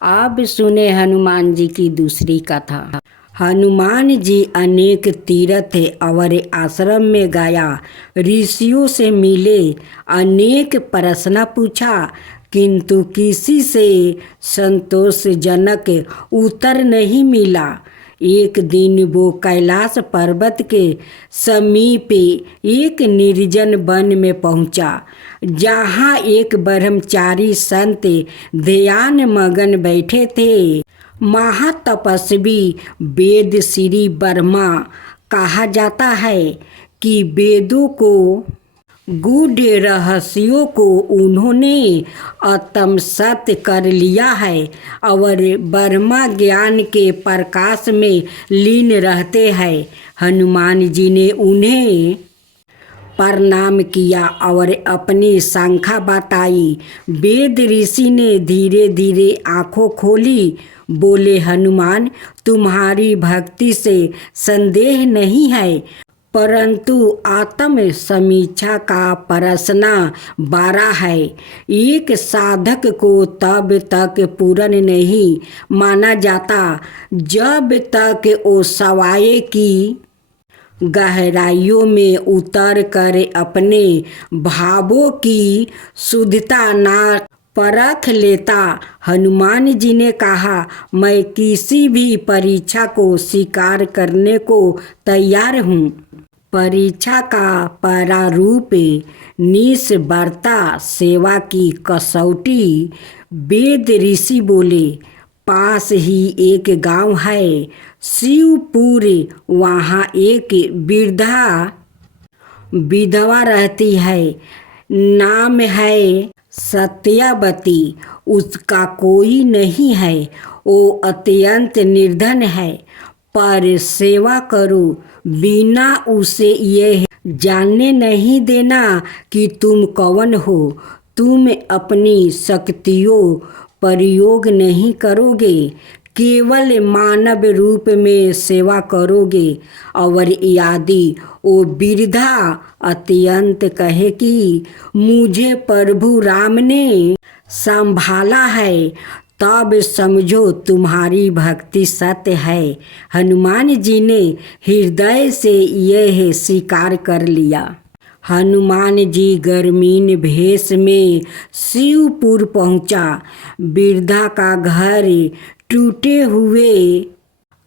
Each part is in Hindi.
अब सुने हनुमान जी की दूसरी कथा। हनुमान जी अनेक तीर्थ और आश्रम में गया, ऋषियों से मिले, अनेक प्रश्न पूछा, किंतु किसी से संतोषजनक उत्तर नहीं मिला। एक दिन वो कैलाश पर्वत के समीप एक निर्जन वन में पहुंचा, जहाँ एक ब्रह्मचारी संत ध्यान मगन बैठे थे। महातपस्वी वेद श्री ब्रह्मा कहा जाता है कि वेदों को गूढ़ रहस्यों को उन्होंने आत्मसात कर लिया है और ब्रह्मा ज्ञान के प्रकाश में लीन रहते हैं। हनुमान जी ने उन्हें प्रणाम किया और अपनी शंका बताई। वेद ऋषि ने धीरे धीरे आंखों खोली, बोले, हनुमान, तुम्हारी भक्ति से संदेह नहीं है, परंतु आत्म समीक्षा का प्रश्न बड़ा है। एक साधक को तब तक पूर्ण नहीं माना जाता जब तक वो सवाए की गहराइयों में उतर कर अपने भावों की शुद्धता न परख लेता। हनुमान जी ने कहा, मैं किसी भी परीक्षा को स्वीकार करने को तैयार हूँ। परीक्षा का प्रारूप निष्ठुरता सेवा की कसौटी। वेद ऋषि बोले, पास ही एक गांव है शिवपुर, वहाँ एक विधवा रहती है, नाम है सत्यवती। उसका कोई नहीं है, वो अत्यंत निर्धन है, पर सेवा करो, बिना उसे यह जानने नहीं देना कि तुम कौन हो। तुम अपनी शक्तियों प्रयोग नहीं करोगे, केवल मानव रूप में सेवा करोगे। और यदि वो वृद्धा अत्यंत कहे कि मुझे प्रभु राम ने संभाला है, तब समझो तुम्हारी भक्ति सत्य है। हनुमान जी ने हृदय से यह स्वीकार कर लिया। हनुमान जी ग्रामीण भेष में शिवपुर पहुंचा। वृद्धा का घर टूटे हुए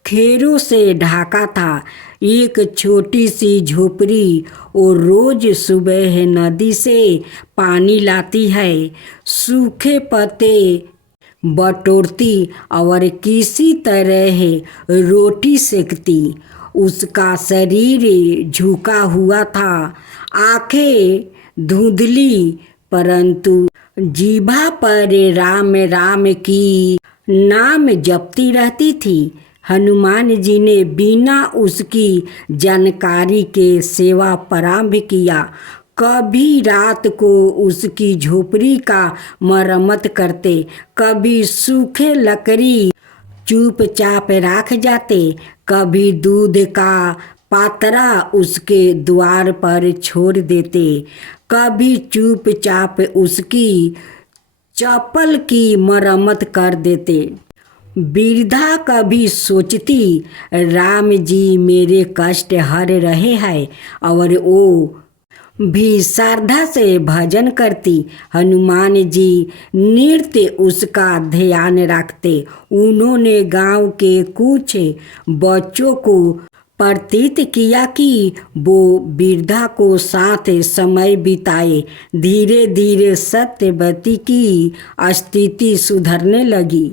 खेरों से ढाका था। एक छोटी सी झोपड़ी और रोज सुबह नदी से पानी लाती है, सूखे पत्ते बटोरती और किसी तरह रोटी सेकती। उसका शरीर झुका हुआ था, आंखें धुंधली, परंतु जीभा पर राम राम की नाम जपती रहती थी। हनुमान जी ने बिना उसकी जानकारी के सेवा प्रारंभ किया। कभी रात को उसकी झोपड़ी का मरम्मत करते, कभी सूखे लकड़ी चुपचाप रख जाते, कभी दूध का पात्रा उसके द्वार पर छोड़ देते, कभी चुपचाप उसकी चप्पल की मरम्मत कर देते। वृद्धा कभी सोचती, राम जी मेरे कष्ट हर रहे हैं, और वो भी श्रद्धा से भजन करती। हनुमान जी नृत्य उसका ध्यान रखते। उन्होंने गांव के कुछ बच्चों को प्रतीत किया कि वो वृद्धा को साथ समय बिताए। धीरे धीरे सत्यवती की स्थिति सुधरने लगी।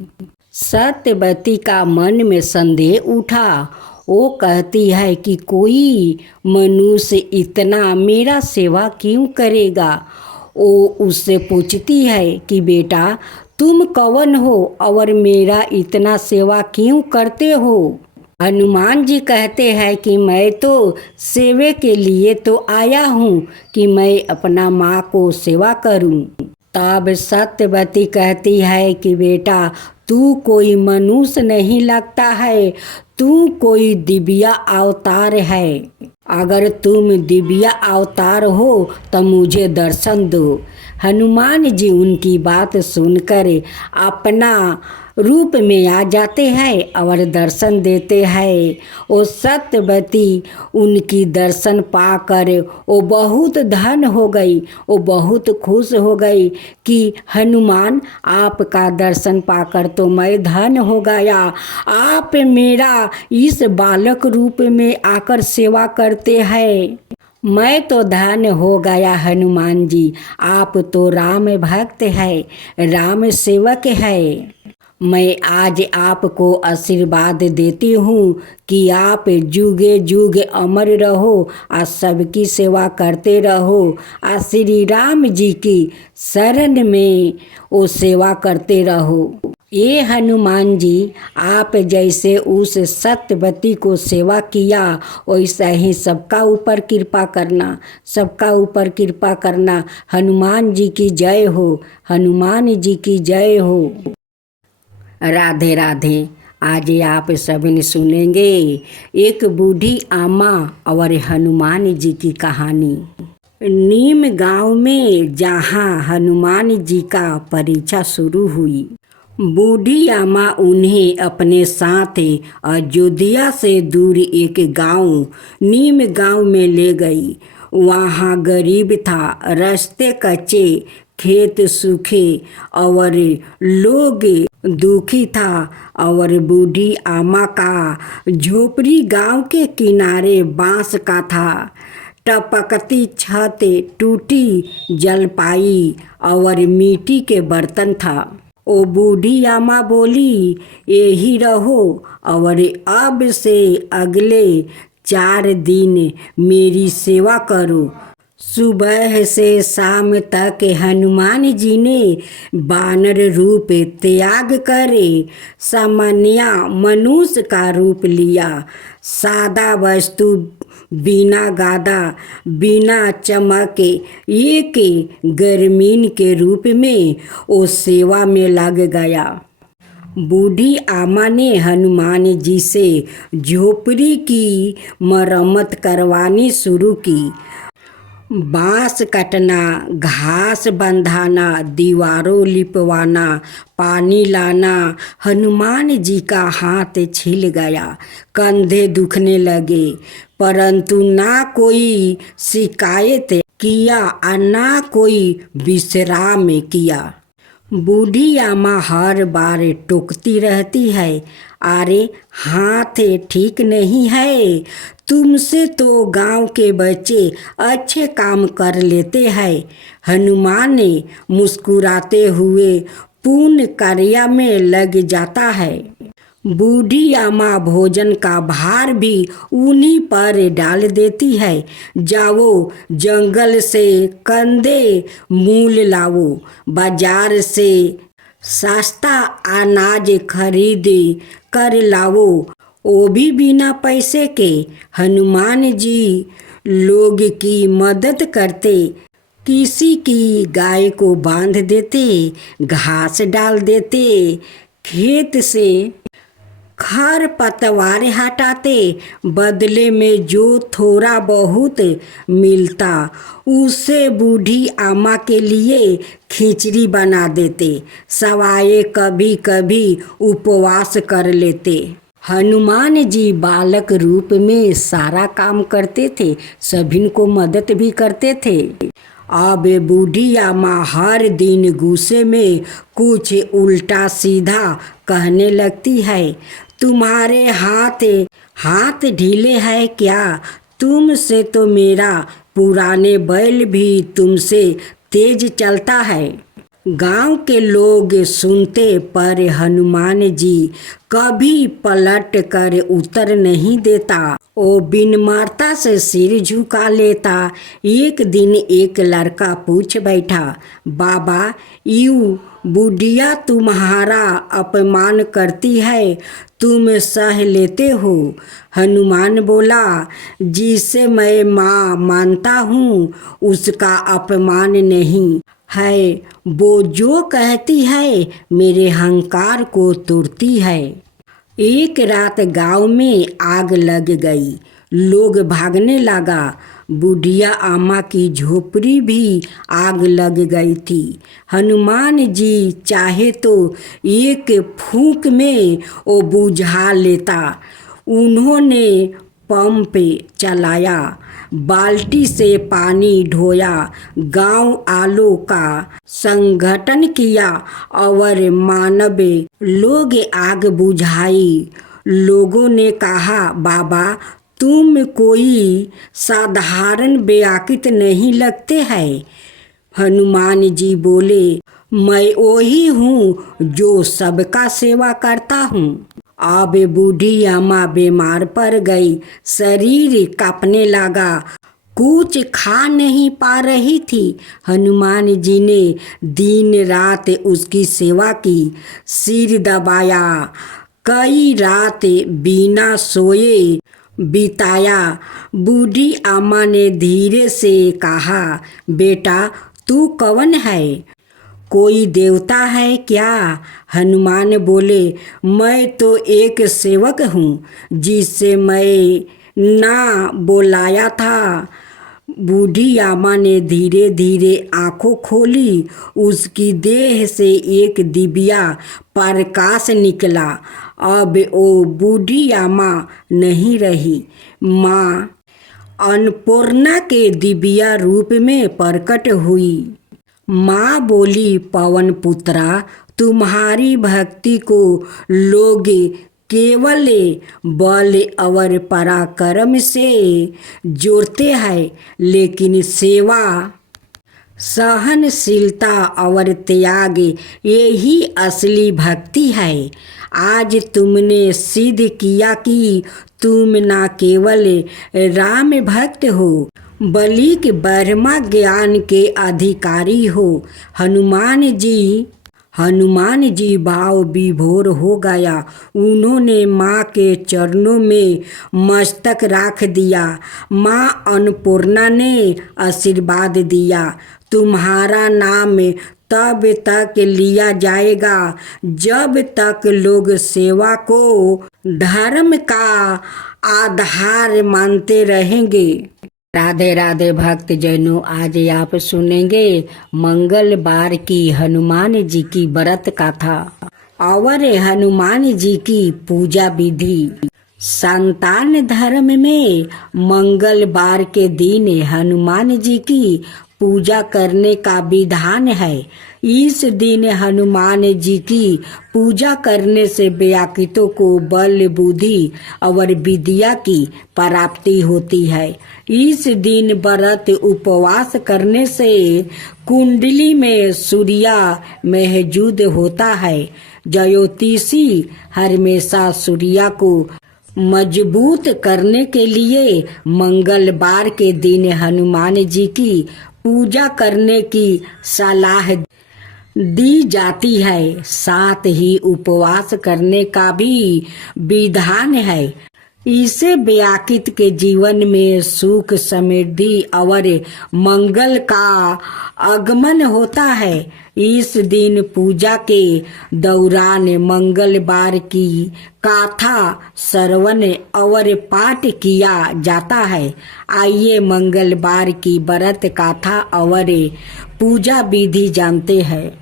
सत्यवती का मन में संदेह उठा। वो कहती है कि कोई मनुष्य इतना मेरा सेवा क्यों करेगा। वो उससे पूछती है कि बेटा, तुम कौन हो और मेरा इतना सेवा क्यों करते हो। हनुमान जी कहते हैं कि मैं तो सेवे के लिए तो आया हूँ कि मैं अपना माँ को सेवा करूँ। तब सत्यवती कहती है कि बेटा, तू कोई मनुष्य नहीं लगता है, तू कोई दिव्य अवतार है। अगर तुम दिव्या अवतार हो तो मुझे दर्शन दो। हनुमान जी उनकी बात सुनकर अपना रूप में आ जाते हैं और दर्शन देते हैं। वो सत्यवती उनकी दर्शन पाकर वो बहुत धन हो गई। वो बहुत खुश हो गई कि हनुमान आपका दर्शन पाकर तो मैं धन हो गया। आप मेरा इस बालक रूप में आकर सेवा करते हैं, मैं तो धन हो गया। हनुमान जी आप तो राम भक्त है, राम सेवक है। मैं आज आपको आशीर्वाद देती हूँ कि आप जुगे जुगे अमर रहो और सबकी सेवा करते रहो और श्री राम जी की शरण में वो सेवा करते रहो। ये हनुमान जी आप जैसे उस सत्यवती को सेवा किया वैसा ही सबका ऊपर कृपा करना, सबका ऊपर कृपा करना। हनुमान जी की जय हो, हनुमान जी की जय हो। राधे राधे। आज आप सभी सुनेंगे एक बूढ़ी अम्मा और हनुमान जी की कहानी। नीम गांव में जहां हनुमान जी का परीक्षा शुरू हुई, बूढ़ी अम्मा उन्हें अपने साथ अयोध्या से दूर एक गांव नीम गांव में ले गई। वहाँ गरीब था, रास्ते कच्चे, खेत सूखे और लोग दुखी था। और बूढ़ी अम्मा का झोपड़ी गांव के किनारे बांस का था। टपकती छत, टूटी जलपाई और मिट्टी के बर्तन था। ओ बूढ़ी अम्मा बोली, यही रहो और अब से अगले 4 दिन मेरी सेवा करो। सुबह से शाम तक हनुमान जी ने वानर रूप त्याग करे सामान्य मनुष्य का रूप लिया। सादा वस्तु, बिना गादा, बिना चमके, एक गर्मीन के रूप में वो सेवा में लग गया। बूढ़ी अम्मा ने हनुमान जी से झोपड़ी की मरम्मत करवानी शुरू की। बांस काटना, घास बंधाना, दीवारों लिपवाना, पानी लाना। हनुमान जी का हाथ छिल गया, कंधे दुखने लगे, परंतु ना कोई शिकायत किया और ना कोई विश्राम किया। बूढ़ी अम्मा हर बार टोकती रहती है, अरे हाथ ठीक नहीं है, तुमसे तो गांव के बच्चे अच्छे काम कर लेते हैं। हनुमान ने मुस्कुराते हुए पुण्य कार्य में लग जाता है। बूढ़ी अम्मा भोजन का भार भी उन्हीं पर डाल देती है। जाओ जंगल से कंदे मूल लाओ, बाजार से सस्ता अनाज खरीद कर लाओ, वो भी बिना पैसे के। हनुमान जी लोग की मदद करते, किसी की गाय को बांध देते, घास डाल देते, खेत से खर पतवार हटाते, बदले में जो थोड़ा बहुत मिलता उसे बूढ़ी अम्मा के लिए खिचड़ी बना देते, सवाए कभी कभी उपवास कर लेते। हनुमान जी बालक रूप में सारा काम करते थे, सभी को मदद भी करते थे। अब बूढ़ी अम्मा हर दिन गुस्से में कुछ उल्टा सीधा कहने लगती है। तुम्हारे हाथ ढीले हैं क्या? तुमसे तो मेरा पुराने बैल भी तुमसे तेज चलता है। गांव के लोग सुनते पर हनुमान जी कभी पलट कर उत्तर नहीं देता। वो विनम्रता से सिर झुका लेता। एक दिन एक लड़का पूछ बैठा, बाबा यूं बुढ़िया तुम्हारा अपमान करती है, तुम सह लेते हो? हनुमान बोला, जिसे मैं माँ मानता हूँ उसका अपमान नहीं है, वो जो कहती है मेरे अहंकार को तोड़ती है। एक रात गांव में आग लग गई। लोग भागने लगा। बुढ़िया अम्मा की झोपड़ी भी आग लग गई थी। हनुमान जी चाहे तो एक फूंक में वो बुझा लेता। उन्होंने पंप चलाया, बाल्टी से पानी ढोया, गांव आलों का संगठन किया और मानव लोग आग बुझाई। लोगों ने कहा, बाबा तुम कोई साधारण बेअक्ल नहीं लगते हैं। हनुमान जी बोले, मैं वही हूँ जो सबका सेवा करता हूँ। अब बूढ़ी अम्मा बीमार पड़ गई, शरीर कांपने लगा, कुछ खा नहीं पा रही थी। हनुमान जी ने दिन रात उसकी सेवा की, सिर दबाया, कई रात बिना सोए बिताया। बूढ़ी अम्मा ने धीरे से कहा, बेटा तू कौन है? कोई देवता है क्या? हनुमान बोले, मैं तो एक सेवक हूँ जिसे मैं ना बुलाया था। बूढ़ी अम्मा ने धीरे धीरे आंखों खोली। उसकी देह से एक दिव्या प्रकाश निकला। अब वो बूढ़ी अम्मा नहीं रही, माँ अन्नपूर्णा के दिव्या रूप में प्रकट हुई। माँ बोली, पवन पुत्रा, तुम्हारी भक्ति को लोग केवल बल और पराक्रम से जोड़ते हैं, लेकिन सेवा, सहनशीलता और त्याग यही असली भक्ति है। आज तुमने सिद्ध किया कि तुम न केवल राम भक्त हो बल्कि ब्रह्म ज्ञान के अधिकारी हो। हनुमान जी भाव विभोर हो गया। उन्होंने माँ के चरणों में मस्तक रख दिया। माँ अन्नपूर्णा ने आशीर्वाद दिया, तुम्हारा नाम तब तक लिया जाएगा जब तक लोग सेवा को धर्म का आधार मानते रहेंगे। राधे राधे भक्त जनों, आज आप सुनेंगे मंगलवार की हनुमान जी की व्रत कथा और हनुमान जी की पूजा विधि। संतान धर्म में मंगलवार के दिन हनुमान जी की पूजा करने का विधान है। इस दिन हनुमान जी की पूजा करने से व्याकृतों को बल, बुद्धि और विद्या की प्राप्ति होती है। इस दिन व्रत उपवास करने से कुंडली में सूर्य मौजूद होता है। ज्योतिषी हमेशा सूर्य को मजबूत करने के लिए मंगलवार के दिन हनुमान जी की पूजा करने की सलाह दी जाती है। साथ ही उपवास करने का भी विधान है। इससे व्याकृत के जीवन में सुख, समृद्धि और मंगल का आगमन होता है। इस दिन पूजा के दौरान मंगलवार की कथा श्रवण और पाठ किया जाता है। आइए मंगलवार की व्रत कथा और पूजा विधि जानते हैं।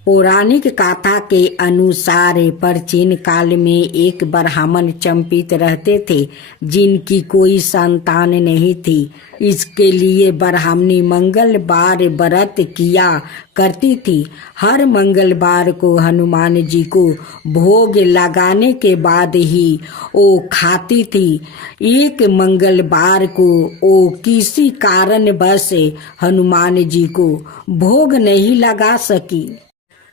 पौराणिक कथा के अनुसार प्राचीन काल में एक ब्राह्मण चंपित रहते थे जिनकी कोई संतान नहीं थी। इसके लिए ब्राह्मणी मंगलवार व्रत किया करती थी। हर मंगलवार को हनुमान जी को भोग लगाने के बाद ही वो खाती थी। एक मंगलवार को वो किसी कारणवश हनुमान जी को भोग नहीं लगा सकी।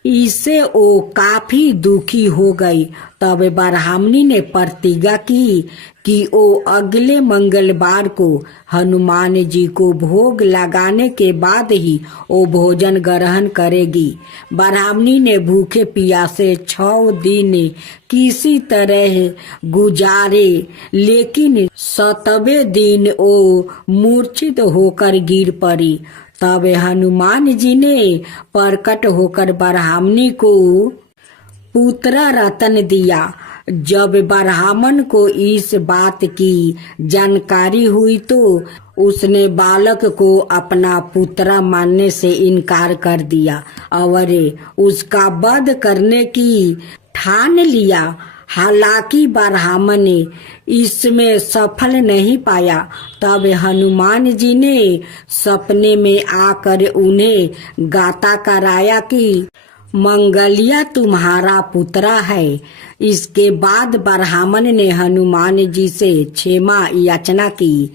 इससे वो काफी दुखी हो गई। तब ब्राह्मणी ने प्रतिज्ञा की कि वो अगले मंगलवार को हनुमान जी को भोग लगाने के बाद ही वो भोजन ग्रहण करेगी। ब्राह्मणी ने भूखे प्यासे 6 दिन किसी तरह गुजारे, लेकिन 7वें दिन वो मूर्छित होकर गिर पड़ी। तब हनुमान जी ने प्रकट होकर ब्राह्मणी को पुत्र रत्न दिया। जब ब्राह्मण को इस बात की जानकारी हुई तो उसने बालक को अपना पुत्र मानने से इनकार कर दिया और उसका वध करने की ठान लिया। हालांकि ब्राह्मण इसमें सफल नहीं पाया। तब हनुमान जी ने सपने में आकर उन्हें गाता कराया कि मंगलिया तुम्हारा पुत्र है। इसके बाद ब्राह्मण ने हनुमान जी से क्षमा याचना की।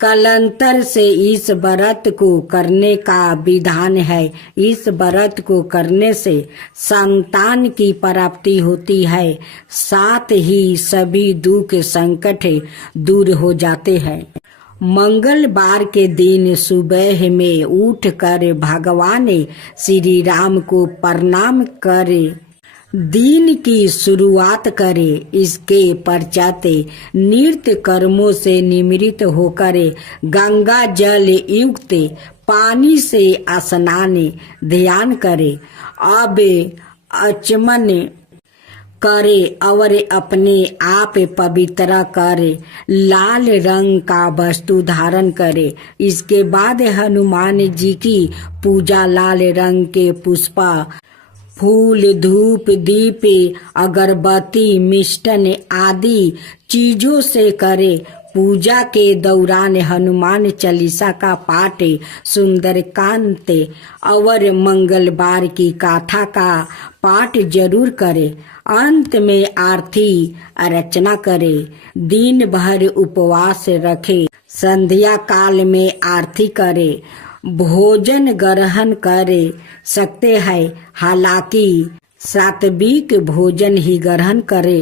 कालांतर से इस व्रत को करने का विधान है। इस व्रत को करने से संतान की प्राप्ति होती है, साथ ही सभी दुख संकट दूर हो जाते हैं। मंगलवार के दिन सुबह में उठकर भगवान श्री राम को प्रणाम करे दिन की शुरुआत करे। इसके पश्चात नृत्य कर्मों से निवृत्त होकर गंगा जल युक्त पानी से स्नान ध्यान करे। अब आचमन करे और अपने आप पवित्र करे, लाल रंग का वस्त्र धारण करे। इसके बाद हनुमान जी की पूजा लाल रंग के पुष्प, फूल, धूप, दीप, अगरबत्ती, मिष्टन आदि चीजों से करे। पूजा के दौरान हनुमान चालीसा का पाठ, सुंदरकांड और मंगलवार की गाथा का पाठ जरूर करे। अंत में आरती अर्चना करे। दिन भर उपवास रखे। संध्या काल में आरती करे। भोजन ग्रहण कर सकते हैं, हालांकि सात्विक भोजन ही ग्रहण करे।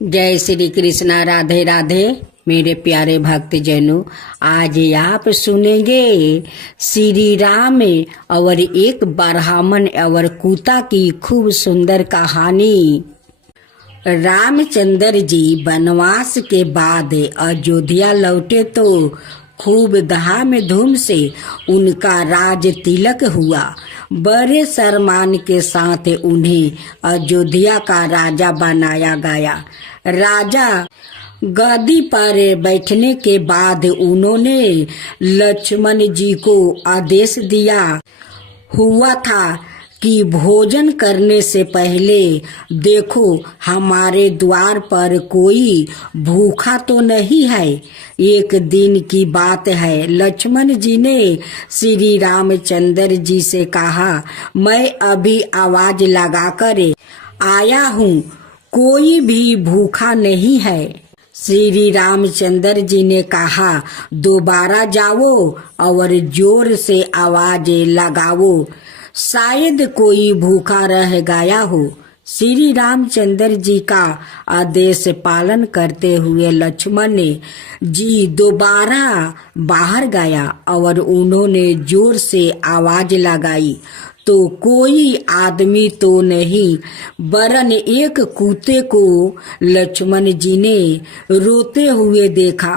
जय श्री कृष्णा। राधे राधे मेरे प्यारे भक्त जनों, आज आप सुनेंगे श्री राम और एक ब्राह्मण और कुत्ता की खूब सुंदर कहानी। रामचंद्र जी वनवास के बाद अयोध्या लौटे तो खूब धाम धूम से उनका राज तिलक हुआ। बड़े सम्मान के साथ उन्हें अयोध्या का राजा बनाया गया। राजा गद्दी पर बैठने के बाद उन्होंने लक्ष्मण जी को आदेश दिया हुआ था कि भोजन करने से पहले देखो हमारे द्वार पर कोई भूखा तो नहीं है। एक दिन की बात है, लक्ष्मण जी ने श्री रामचंद्र जी से कहा, मैं अभी आवाज लगाकर आया हूँ, कोई भी भूखा नहीं है। श्री रामचंद्र जी ने कहा, दोबारा जाओ और जोर से आवाज लगाओ, शायद कोई भूखा रह गया हो। श्री रामचंद्र जी का आदेश पालन करते हुए लक्ष्मण जी दोबारा बाहर गया और उन्होंने जोर से आवाज लगाई तो कोई आदमी तो नहीं, वरन एक कुत्ते को लक्ष्मण जी ने रोते हुए देखा।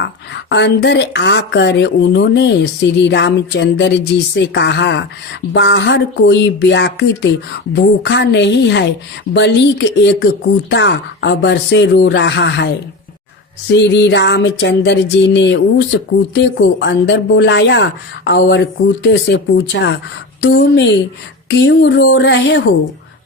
अंदर आकर उन्होंने श्री रामचंद्र जी से कहा, बाहर कोई व्याकुल भूखा नहीं है, बल्कि एक कुत्ता अबर से रो रहा है। श्री रामचंद्र जी ने उस कुत्ते को अंदर बुलाया और कुत्ते से पूछा, तुम क्यों रो रहे हो?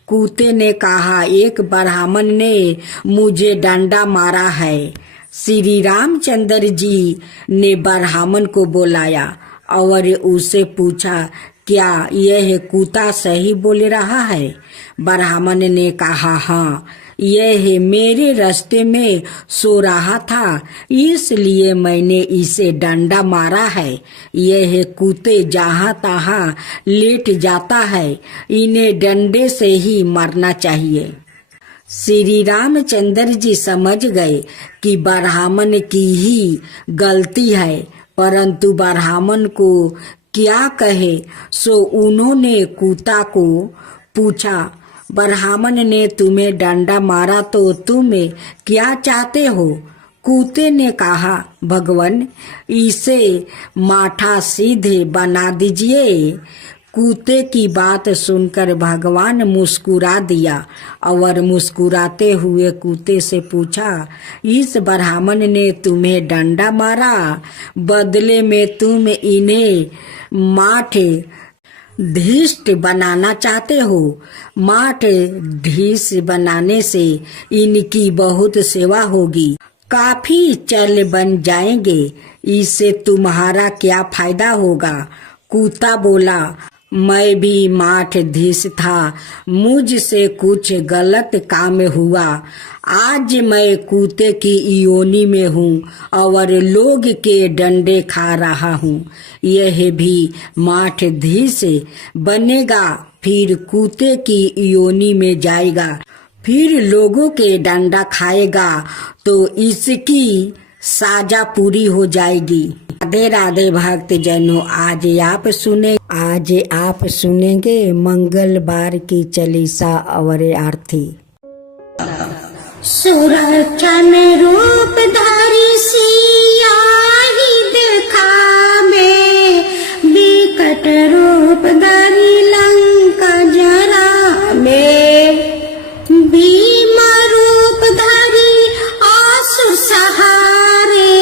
कुत्ते ने कहा, एक ब्राह्मण ने मुझे डंडा मारा है। श्री रामचंद्र जी ने ब्राह्मण को बुलाया और उससे पूछा, क्या यह कुत्ता सही बोल रहा है? ब्राह्मण ने कहा, हाँ, यह मेरे रास्ते में सो रहा था, इसलिए मैंने इसे डंडा मारा है। यह कुत्ते जहाँ तहाँ लेट जाता है, इन्हें डंडे से ही मारना चाहिए। श्री रामचंद्र जी समझ गए कि ब्राह्मण की ही गलती है, परंतु ब्राह्मण को क्या कहे, सो उन्होंने कुत्ता को पूछा, ब्राह्मण ने तुम्हें डंडा मारा तो तुम क्या चाहते हो? कुत्ते ने कहा, भगवान, इसे माथा सीधे बना दीजिए। कूते की बात सुनकर भगवान मुस्कुरा दिया और मुस्कुराते हुए कूते से पूछा, इस ब्राह्मण ने तुम्हें डंडा मारा, बदले में तुम इन्हें माठ धीष्ट बनाना चाहते हो। माठ धीष्ट बनाने से इनकी बहुत सेवा होगी, काफी चल बन जाएंगे, इससे तुम्हारा क्या फायदा होगा। कूता बोला, मैं भी माठधीश था, मुझसे कुछ गलत काम हुआ। आज मैं कूते की योनि में हूँ और लोग के डंडे खा रहा हूँ। यह भी माठधीश बनेगा, फिर कूते की योनि में जाएगा, फिर लोगों के डंडा खाएगा तो इसकी साजा पूरी हो जाएगी। राधे राधे भक्त जनों, आज आप सुनेंगे मंगलवार की चालीसा और आरती। सुरक्षा में रूप धारी सिया ही देखा में, विकट रूप धारी लंका जरा में, भीमा रूप धारी आसुर सहारे,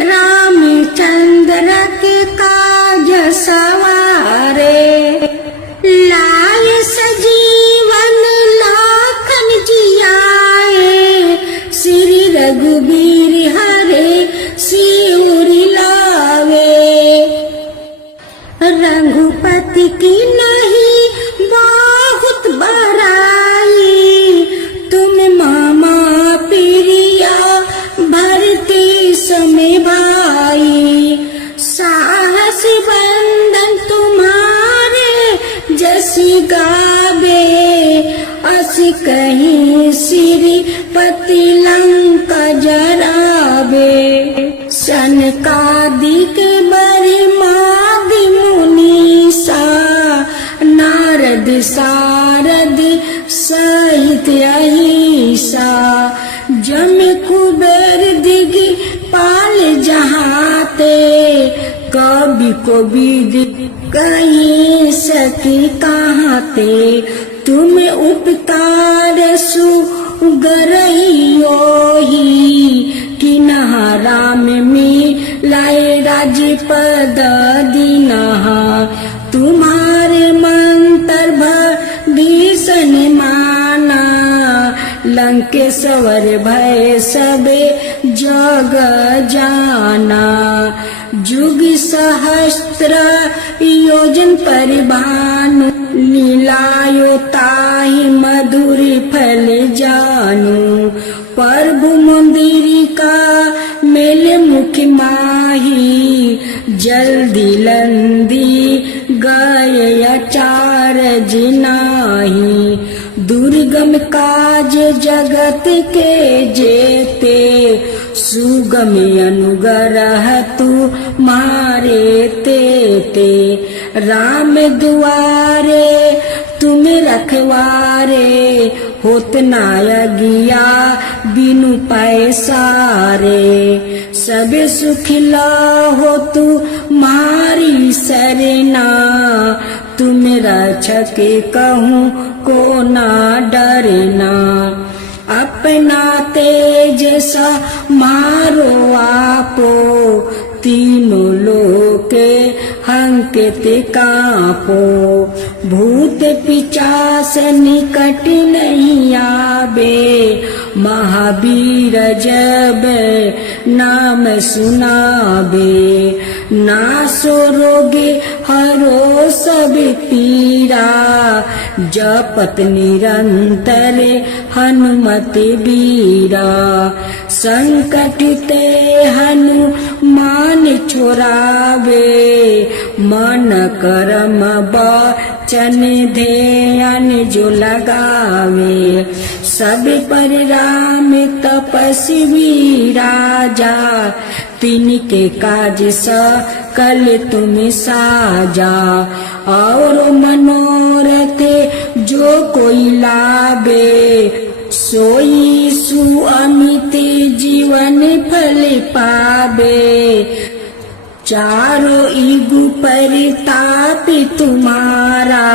रामचंद्र के काज सवारे, लाए सजीवन लाखन जियाए, श्री रघुबीर हरे सिउरि लावे, रघुपति की नहीं बहुत बड़ाई, तुम मामा प्रिया भरते समय भाई, साहस बंदन तुम्हारे जसी गावे, अस कहीं श्रीपति लंका जरावे, सनकादिक बरिमादि मुनीसा, नारद सारद सहित अहिसा, जम कुबेर दिगि पाल जहाते, कवि को विद कहीं सकी कहाते, तुम उपकार सुगरहियो ही, किन्हरा में मिलाए राजपद दीनहा, तुम्हारे मंत्र भीषण माना, लंकेश्वर भय सबे जग जाना, जुग सहस्त्र योजन परिभानु, लीलायो ताहि मधुर फल जानू, प्रभु मंदिर का मेल मुख माही, जल्दी लंदी गए अचार जिनाही, दुर्गम काज जगत के जेते, सुगम अनुग्रह तू मारे तेते, राम दुआरे तुम रखवारे, होत ना अगिया बिनु पैसारे, सब सुख हो तू मारी सरना, तुम रक्षक कहूँ को ना डरना, अपना तेज सा मारो आपो, तीनों लोके हंकित कापो, भूत पिचास निकट नहीं आवे, महावीर जब नाम सुनावे, नासो रोगे हरो सब पीरा, जपत निरंतर हनुमत बीरा, संकट ते हनुमान छोरावे, मन करम बचन ध्यान जो लगावे, सब पर राम तपस्वी राजा, तिनके काज सकल तुम साजा, और मनोरथ जो कोई लावे, सोई सुअमित जीवन फल पावे, चारों युग परिताप तुम्हारा,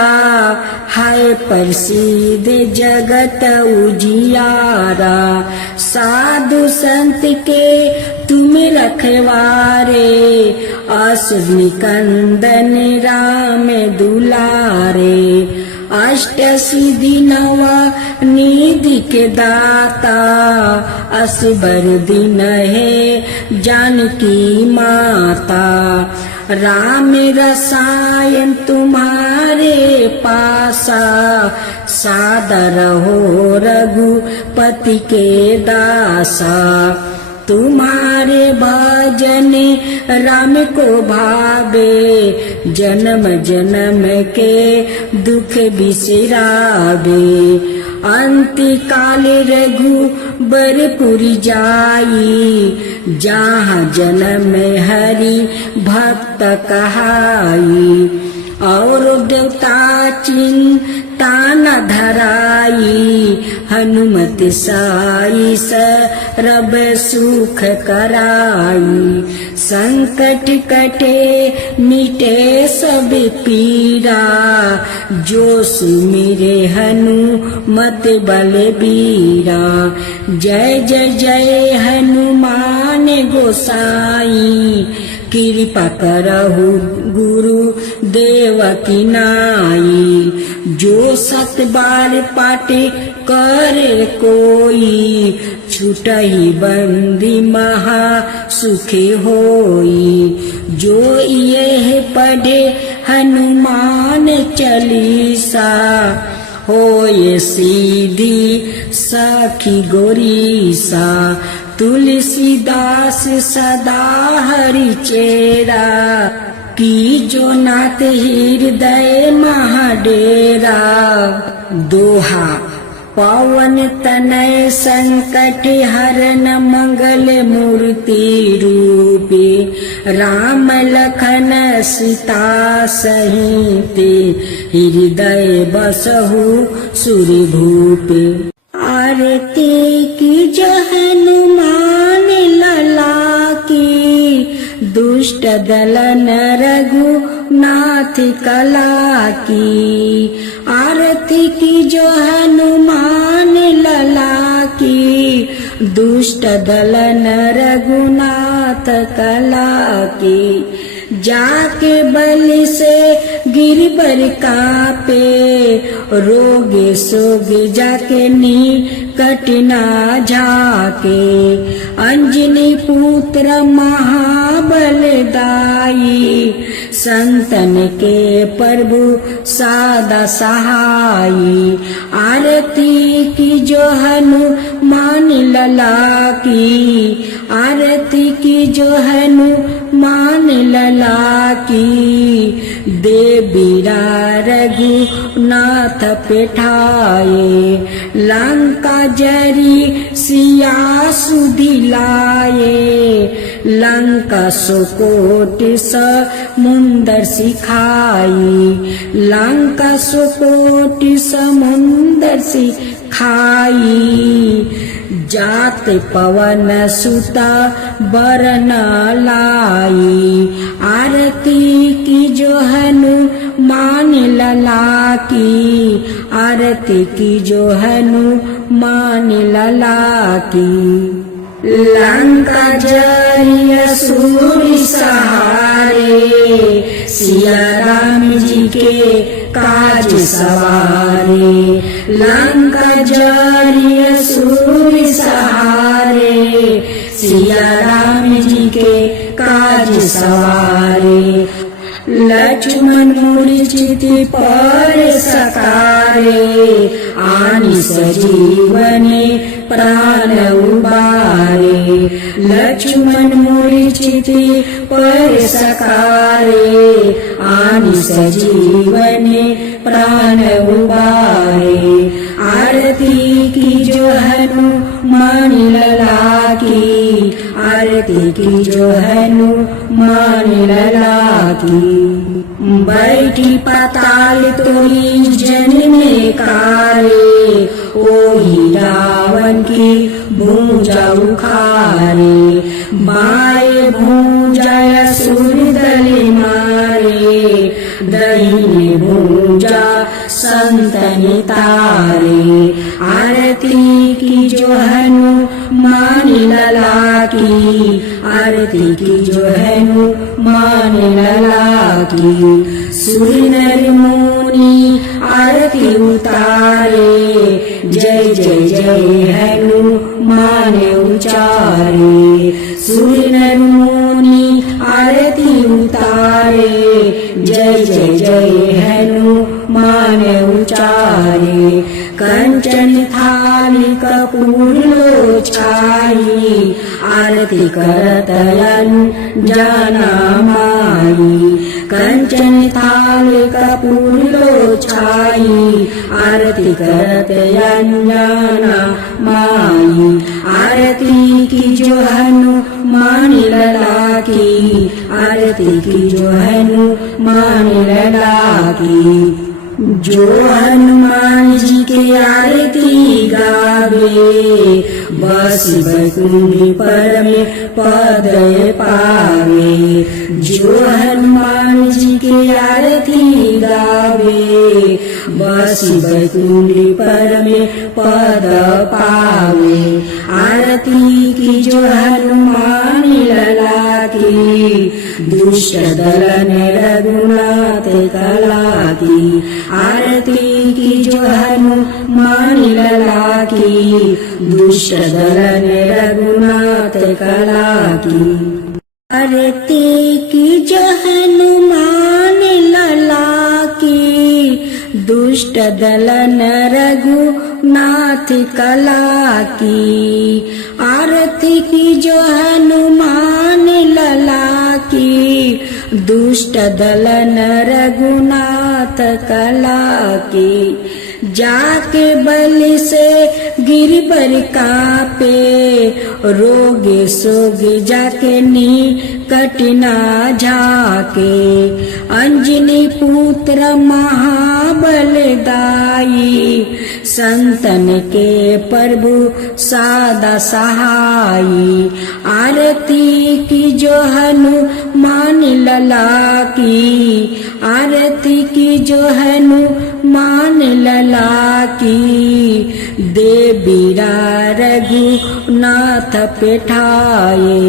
है प्रसिद्ध जगत उजियारा। साधु संत के तुम रखवारे, असुर कंदन राम दुलारे। अष्ट सिद्धि नवा निधि के दाता, असबर दिन है जानकी माता। राम रसायन तुम्हारे पासा, सादर हो रघुपति के दासा। तुम्हारे भजन राम को भावे, जन्म जन्म के दुख बिसरावे। अंति काल रघुबरपुर जाई, जहाँ जन्म हरि भक्त कहाई। और देवता चिंता न धराई, हनुमत साई सरब सुख कराई। संकट कटे मिटे सब पीरा, जो सुमिरे हनुमत बलबीरा। जय जय जय हनुमान गोसाई, कृपा करहु गुरु देव की नाई। जो सत बार पाटे करे कोई, छुटहि बंदी महा सुखी होई। जो ये पढ़े हनुमान चालीसा, होए सीधी सखी गोरीसा। तुलसीदास सदा हरि चेरा, की जो नाथ हृदय महाडेरा। दोहा पवन तनय संकट हरन मंगल मूर्ति रूपे। राम लखन सीता सहिते, हृदय बसहु सुरि भूपे। आरती की जो हनुमान लला की, दुष्ट दलन रघुनाथ कला की। आरती की जो हनुमान लला की, दुष्ट दलन रघुनाथ कला की। जाके बलि से गिरबर कापे, रोगे सोगे जाके निकट ना जाके। अंजनी पुत्र महाबलदाई, संतन के प्रभु सादा सहाई। आरती की जो हनुमान लला की, आरती की जो हनुमान लला की। देवीरा रघुनाथ पेठाए, लंका जरी सिया सुधि लाए। लंका सुकोट समुंदर सिखाई, लंका सुकोट समुंदर सिखाई। जात पवन सुता बरन लाई, आरती की जो हनुमान लला की। आरती की जो हनुमान लला की। लंका जरी असुर सहारे, सिया राम जी के काज सवारे। लंका जरी असुर सहारे, सिया राम जी के काज सवारे। लक्ष्मण मूर्छित पर सकारे, आनि सजीवने प्राण उबारे। लक्ष्मण मूर्छित पर सकारे, आनि सजीवने प्राण उबारे। आरती की जो हनुमान लला की, आरती की जो हनुमान लला की। बैठी पाताल तोरी जनने कारे, ओही रावण की भुजा उखारे, बाएं भुजा असुर दल मारे, दाहिने भुजा संतन तारे। आरती की जो हनुमान लला की, आरती की जो हनुमान लला की। सुर नर मुनि आरती उतारे, जय जय जय हनुमान उचारे। सुर नर मुनि आरती उतारे, जय जय जय हनुमान उचारे। कंचन थाली कपूर लो छाई, आरती करत अंजना माई। कंचन थाली कपूर लो छाई, आरती करत अंजना माई। आरती की जो हनुमान लला की, आरती की जो हनुमान लला की। जो हनुमान जी के आरती गावे, बस बैकुंठ पर में पद पावे। जो हनुमान जी के आरती गावे, बस बैकुंठ पर में पद पावे। आरती की जो हनुमान लला की, दुष्ट दलन रघुनाथ कला की। आरती की जो हनुमान लला की, दुष्ट दलन रघुनाथ कला की। आरती की जो हनुमान लला की, दुष्ट दलन रघुनाथ कला की। आरती की जो हनुमान लला की, दुष्ट दलन रघुनाथ कला की। जाके बलि से गिरबर कापे, रोगे सोगे जाके निकट ना झाके। अंजनी पुत्र महाबल दाई, संतन के प्रभु सादा सहाई। आरती की जो हनुमान लला की, आरती की जो हनुमान लला की। देवीरा रघुनाथ पेठाए,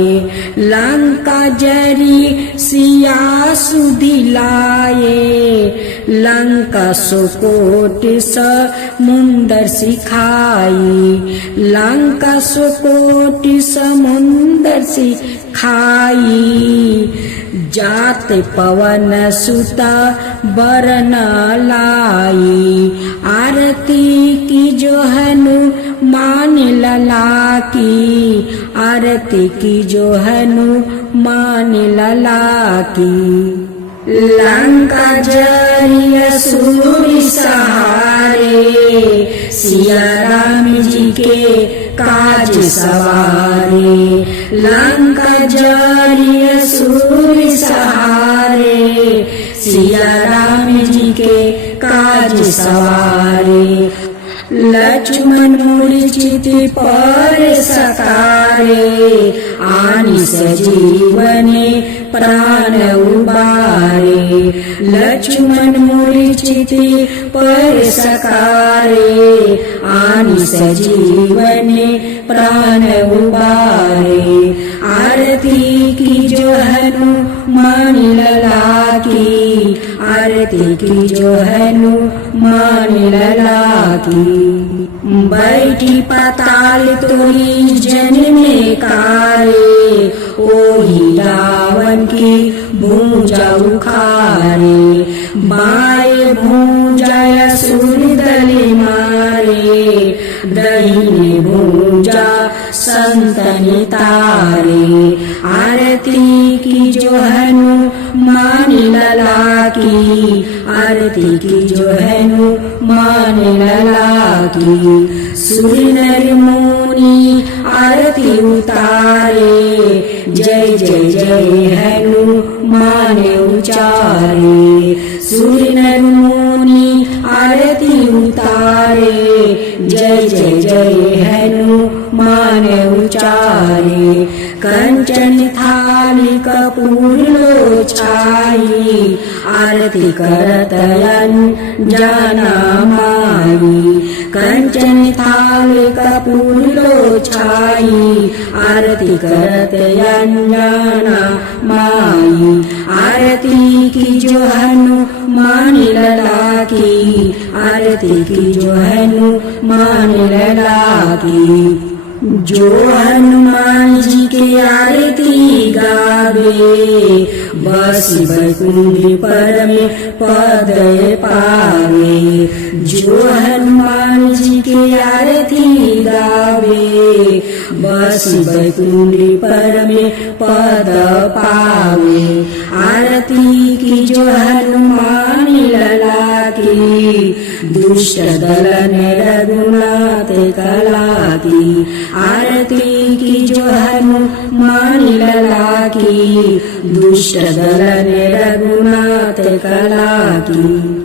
लंका जरी सिया सुधिलाए। लंका सुकोट समुंदर सिखाई, लंका सुकोट समुंदर सिखाई। जात पवन सुता बरन लाई, आरती की जो हनुमान लला की, आरती की जो हनुमान लला की। लंका जरी असुर सहारे, सिया राम जी के काज सवारे। लंका जरी असुर सहारे, सिया राम जी के काज सवारे। लक्ष्मण मूर्छित पर सकारे, आनि सजीवने प्राण उबारे। लक्ष्मण मूर्छित पर सकारे, आनि सजीवने प्राण उबारे। आरती की जो हनुमान लला की, आरती की जो हनुमान लला की। बैठी पाताल तोरी जन्मे कारे, ओही रावण की भुजा उखारे। बाएं भुजा असुर दल मारे, दाहिने भुजा संतन तारे। आरती की जो हनुमान लला की, आरती की जो हनुमान लला की। सुर नर मुनि आरती उतारे, जय जय जय हनुमान उचारे। सुर नर मुनि आरती उतारे जय जय जय हनुमान उचारे कंचन थाली कपूर लो छाई आरती करत अंजना माई कंचन थाली कपूर लो छाई आरती करत अंजना माई आरती की जो हनुमान लला की आरती की जो हनुमान लला की जो हनुमान जी के आरती गावे बस बैकुंठ पर में पद पावे जो हनुमान जी के आरती गावे बस बैकुंठ पर में पद पावे आरती की जो हनुमान लला की दुष्ट दल ने रघुनाथ कला की आरती की जो हनुमान लला की दुष्ट दल ने रघुनाथ कला की।